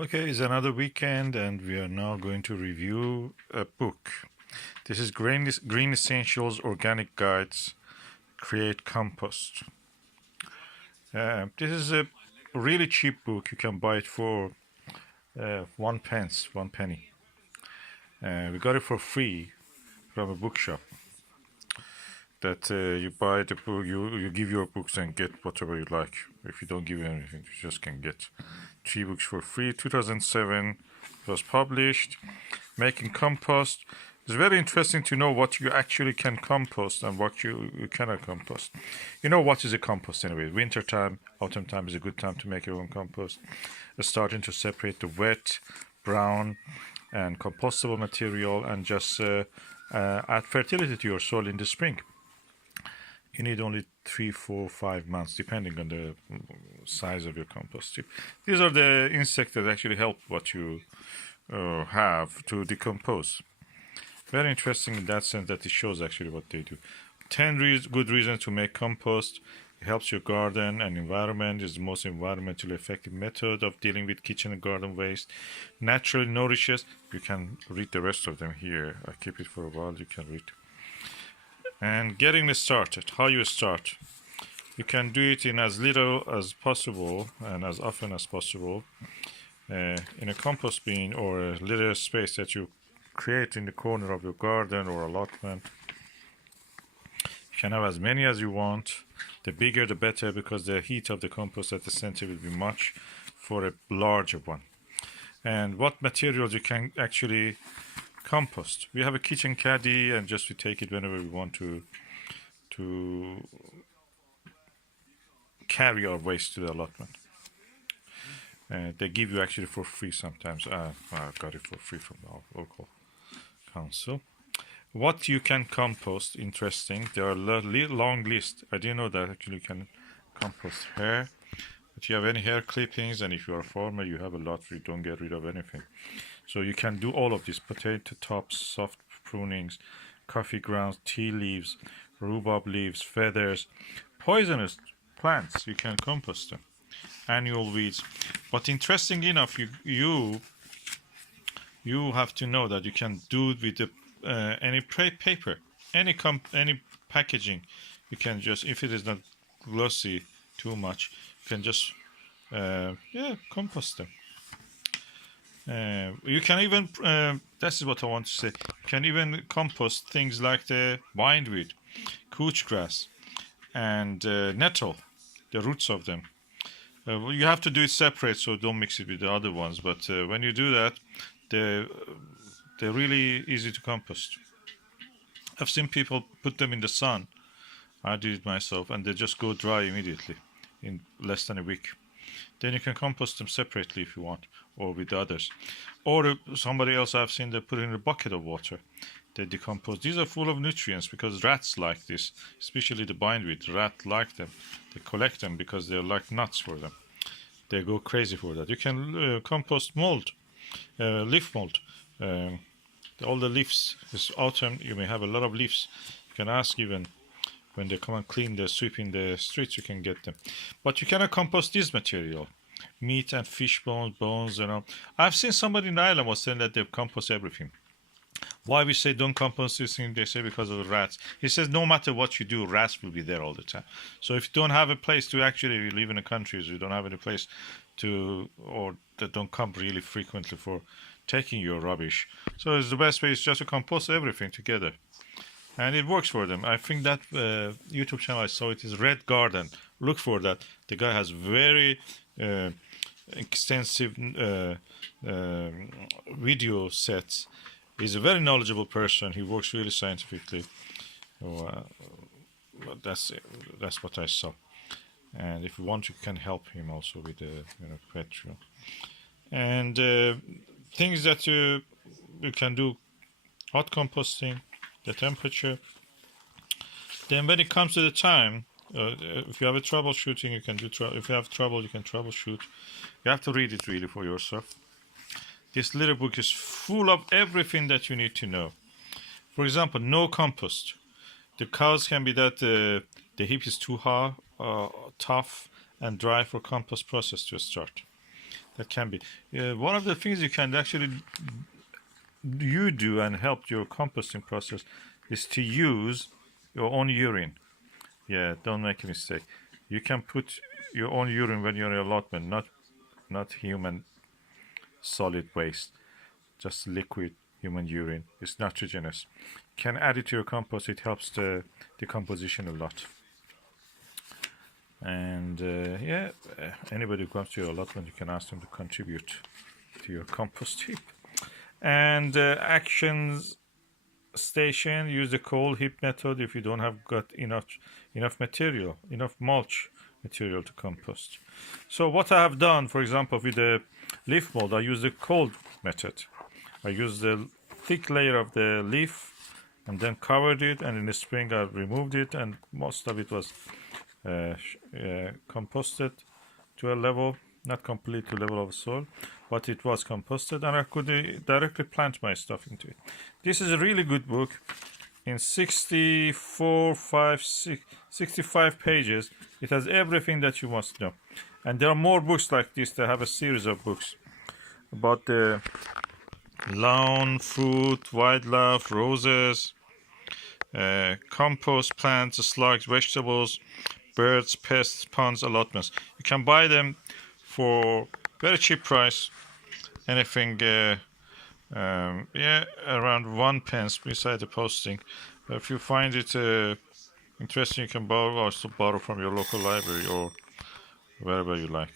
Okay, it's another weekend, and we are now going to review a book. This is Green Essentials Organic Guides Create Compost. This is a really cheap book. You can buy it for one pence, one penny. We got it for free from a bookshop. That you buy the book, you give your books and get whatever you like. If you don't give anything, you just can get 3 books for free. 2007 it was published. Making compost. It's very interesting to know what you actually can compost and what you cannot compost. You know what is a compost anyway. Winter time, autumn time is a good time to make your own compost. It's starting to separate the wet, brown, and compostable material and just add fertility to your soil in the spring. You need only 3, 4, 5 months, depending on the size of your compost tube. These are the insects that actually help what you have to decompose. Very interesting in that sense that it shows actually what they do. 10 good reasons to make compost. It helps your garden and environment. Is the most environmentally effective method of dealing with kitchen and garden waste. Naturally nourishes. You can read the rest of them here. I keep it for a while. You can read. And getting started. How you start? You can do it in as little as possible and as often as possible. In a compost bin or a little space that you create in the corner of your garden or allotment. You can have as many as you want. The bigger the better, because the heat of the compost at the center will be much for a larger one. And what materials you can actually compost. We have a kitchen caddy, and just we take it whenever we want to carry our waste to the allotment. They give you actually for free sometimes. I got it for free from the local council. What you can compost, interesting. There are a long list. I didn't know that actually you can compost hair. If you have any hair clippings, and if you are a farmer, you have a lot, you don't get rid of anything. So you can do all of this: potato tops, soft prunings, coffee grounds, tea leaves, rhubarb leaves, feathers, poisonous plants. You can compost them. Annual weeds. But interesting enough, you have to know that you can do it with the, any paper, any packaging. You can just, if it is not glossy too much, you can just compost them. You can even, this is what I want to say, you can even compost things like the bindweed, couch grass, and nettle, the roots of them. You have to do it separate, so don't mix it with the other ones. But when you do that, they're really easy to compost. I've seen people put them in the sun. I did it myself, and they just go dry immediately in less than a week. Then you can compost them separately if you want, or with others. Or somebody else I've seen, they put it in a bucket of water. They decompose. These are full of nutrients because rats like this, especially the bindweed. Rats like them. They collect them because they're like nuts for them. They go crazy for that. You can compost mold, leaf mold. All the leaves. This autumn, you may have a lot of leaves. You can ask even when they come and clean the sweeping the streets, you can get them. But you cannot compost this material. Meat and fish bones, you know. I've seen somebody in Ireland was saying that they compost everything. Why we say don't compost this thing? They say because of the rats. He says no matter what you do, rats will be there all the time. So if you don't have a place to actually, you live in a country, so you don't have any place to, or that don't come really frequently for taking your rubbish. So it's the best way is just to compost everything together. And it works for them. I think that YouTube channel I saw it is Red Garden. Look for that. The guy has very extensive video sets. He's a very knowledgeable person. He works really scientifically. So, that's what I saw. And if you want, you can help him also with the Patreon. And things that you can do: hot composting, the temperature. Then when it comes to the time, if you have a troubleshooting, you can do. If you have trouble, you can troubleshoot. You have to read it really for yourself. This little book is full of everything that you need to know. For example, no compost. The cause can be that the heap is too hard, tough, and dry for compost process to start. That can be. One of the things you can actually do and help your composting process is to use your own urine. Yeah, don't make a mistake. You can put your own urine when you're in allotment, not human solid waste, just liquid human urine. It's nitrogenous. Can add it to your compost. It helps the decomposition a lot. And anybody who comes to your allotment, you can ask them to contribute to your compost heap. And actions station, use the cold heap method if you don't have got enough material, enough mulch material to compost. So what I have done, for example, with the leaf mold, I use the cold method. I use the thick layer of the leaf and then covered it, and in the spring I removed it, and most of it was composted to a level, not complete to level of soil, but it was composted, and I could directly plant my stuff into it. This is a really good book. In 65 pages, it has everything that you must know. And there are more books like this. They have a series of books about the lawn, fruit, wildlife, roses, compost, plants, slugs, vegetables, birds, pests, ponds, allotments. You can buy them for very cheap price. Anything, around 1 pence beside the posting. But if you find it interesting, you can also borrow from your local library or wherever you like.